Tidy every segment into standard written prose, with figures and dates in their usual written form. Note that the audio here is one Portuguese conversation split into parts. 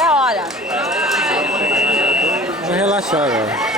é hora. Vou relaxar agora.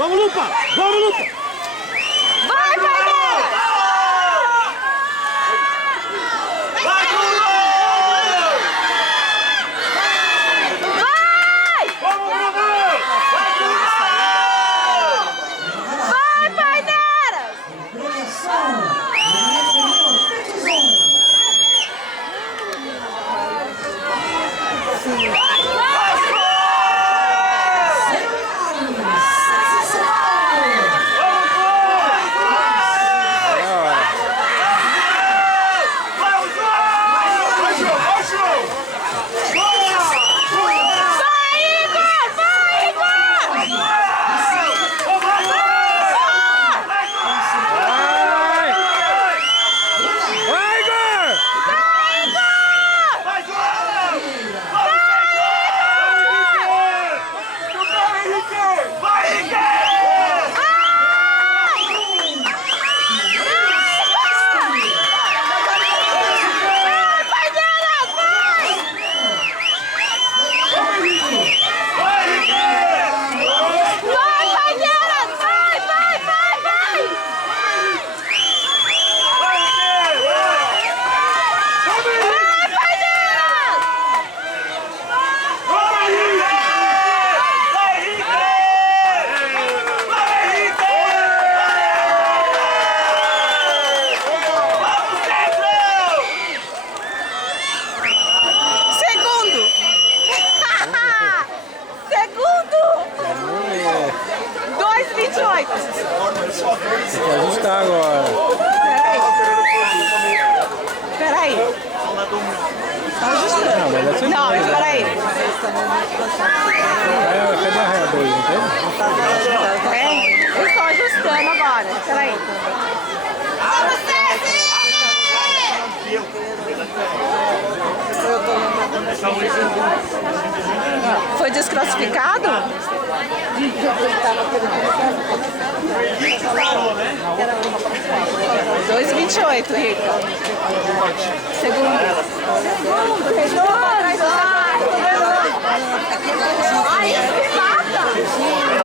Vamos, Lupa! Vamos, Lupa! Vai, Palmeiras! Vai, Bruno! Vai! Vamos, Bruno! Vai, Bruno! Vai, Palmeiras! Tem que ajustar agora. Peraí. Tá ajustando. Não, mas assim não, mas peraí. Cadê a ré 2, não tem? É? Eu estou ajustando agora. Peraí. Foi desclassificado? 2,28, Rica. Segundo. Ai, que mata!